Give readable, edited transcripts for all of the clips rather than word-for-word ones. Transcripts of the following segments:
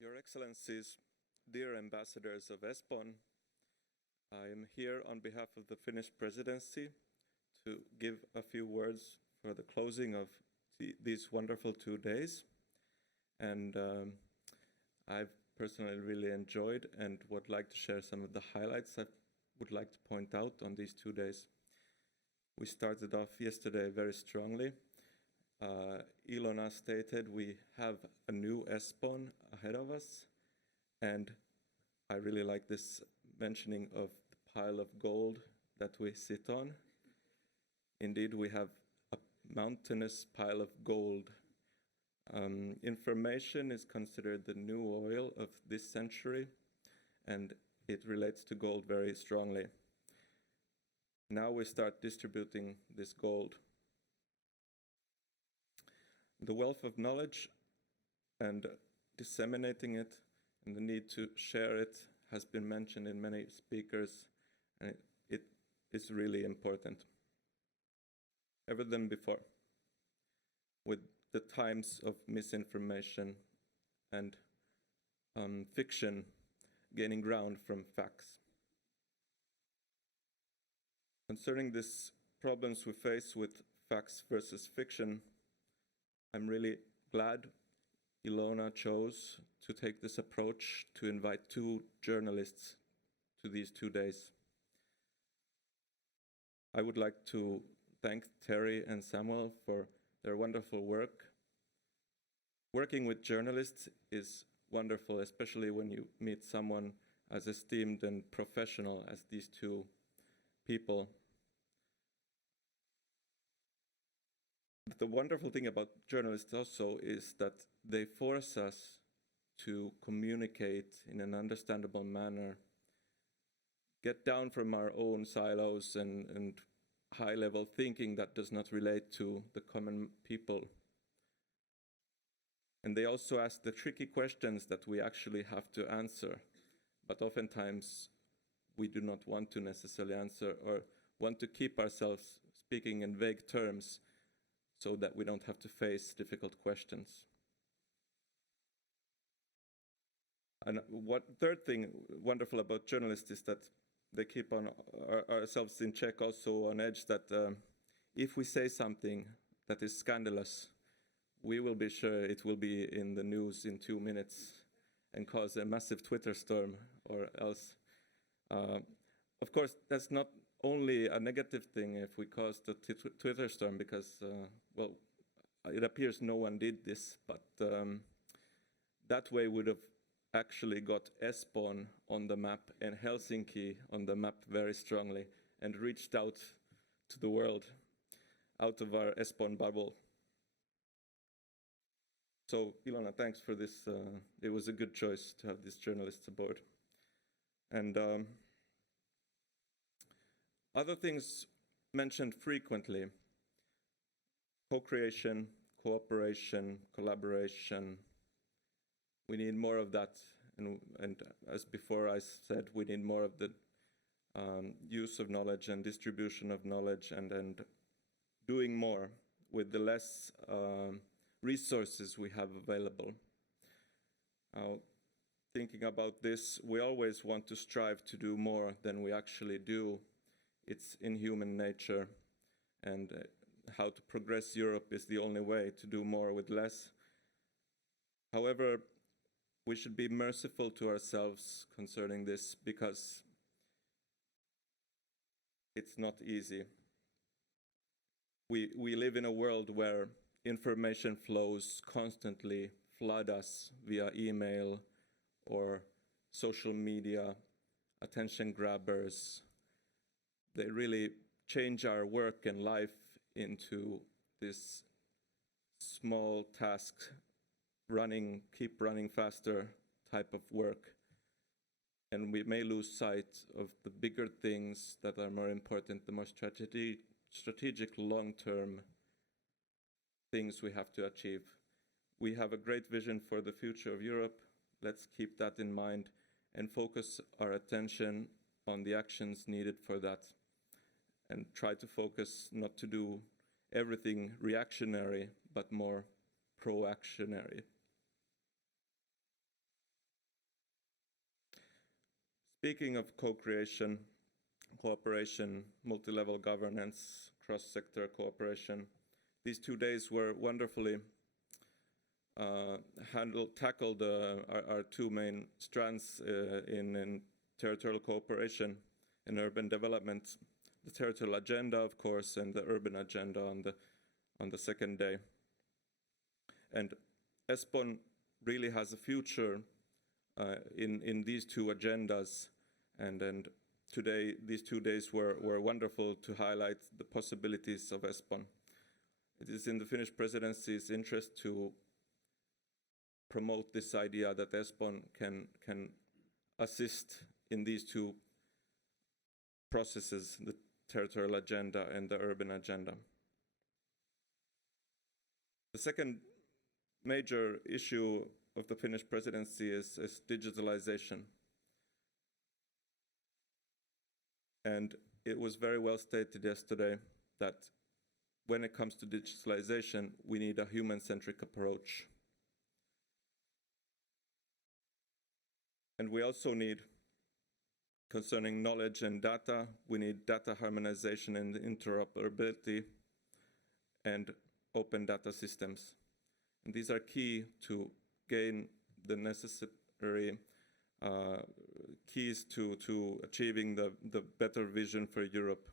Your Excellencies, dear ambassadors of ESPON, I am here on behalf of the Finnish Presidency to give a few words for the closing of these wonderful 2 days. And I've personally really enjoyed and would like to share some of the highlights I would like to point out on these 2 days. We started off yesterday very strongly. Ilona stated we have a new ESPON ahead of us, and I really like this mentioning of the pile of gold that we sit on. Indeed, we have a mountainous pile of gold. Information is considered the new oil of this century, and it relates to gold very strongly. Now we start distributing this gold. The wealth of knowledge and disseminating it and the need to share it has been mentioned in many speakers, and it is really important. Ever than before, with the times of misinformation and fiction gaining ground from facts. Concerning these problems we face with facts versus fiction, I'm really glad Ilona chose to take this approach to invite 2 journalists to these 2 days. I would like to thank Terry and Samuel for their wonderful work. Working with journalists is wonderful, especially when you meet someone as esteemed and professional as these 2 people. The wonderful thing about journalists also is that they force us to communicate in an understandable manner, get down from our own silos and high-level thinking that does not relate to the common people. And they also ask the tricky questions that we actually have to answer, but oftentimes we do not want to necessarily answer or want to keep ourselves speaking in vague terms so that we don't have to face difficult questions. And third thing wonderful about journalists is that they keep on ourselves in check, also on edge, that if we say something that is scandalous, we will be sure it will be in the news in 2 minutes and cause a massive Twitter storm or else. Of course, that's not only a negative thing if we cause the Twitter storm, because, well, it appears no one did this, but that way would have actually got ESPON on the map and Helsinki on the map very strongly and reached out to the world, out of our ESPON bubble. So, Ilona, thanks for this. It was a good choice to have these journalists aboard. And other things mentioned frequently: co-creation, cooperation, collaboration. We need more of that, and as before I said, we need more of the use of knowledge and distribution of knowledge, and doing more with the less resources we have available. Now, thinking about this, we always want to strive to do more than we actually do. It's in human nature, and how to progress Europe is the only way to do more with less. However, we should be merciful to ourselves concerning this, because it's not easy. We live in a world where information flows constantly flood us via email or social media, attention grabbers. They really change our work and life into this small task, keep running faster type of work. And we may lose sight of the bigger things that are more important, the more strategic long-term things we have to achieve. We have a great vision for the future of Europe. Let's keep that in mind and focus our attention on the actions needed for that, and try to focus not to do everything reactionary, but more pro-actionary. Speaking of co-creation, cooperation, multi-level governance, cross-sector cooperation, these 2 days were wonderfully tackled our two main strands in territorial cooperation and urban development, the territorial agenda, of course, and the urban agenda on the second day. And ESPON really has a future in these two agendas, and today these 2 days were wonderful to highlight the possibilities of ESPON. It is in the Finnish Presidency's interest to promote this idea that ESPON can assist in these two processes, the territorial agenda and the urban agenda. The second major issue of the Finnish Presidency is digitalization. And it was very well stated yesterday that when it comes to digitalization, we need a human-centric approach. And we also need, concerning knowledge and data, we need data harmonization and interoperability and open data systems. And these are key to gain the necessary keys to achieving the better vision for Europe.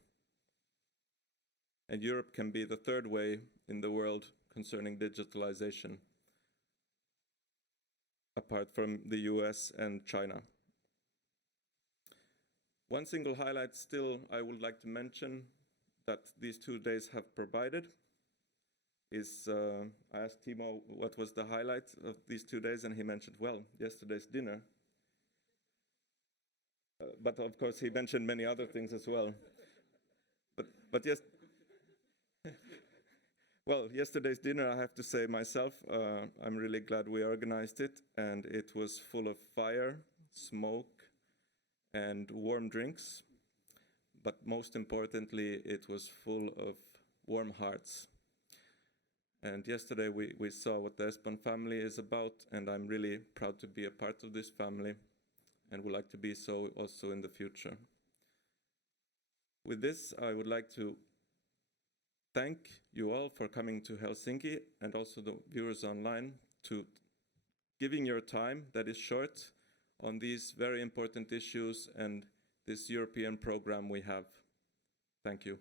And Europe can be the third way in the world concerning digitalization, apart from the US and China. One single highlight still I would like to mention that these 2 days have provided is, I asked Timo what was the highlight of these 2 days, and he mentioned, well, yesterday's dinner. But of course he mentioned many other things as well. But yes, well, yesterday's dinner, I have to say myself, I'm really glad we organized it, and it was full of fire, smoke, and warm drinks. But most importantly, it was full of warm hearts. And yesterday we saw what the ESPON family is about, and I'm really proud to be a part of this family, and would like to be so also in the future. With this, I would like to thank you all for coming to Helsinki, and also the viewers online, to giving your time that is short on these very important issues and this European program we have. Thank you.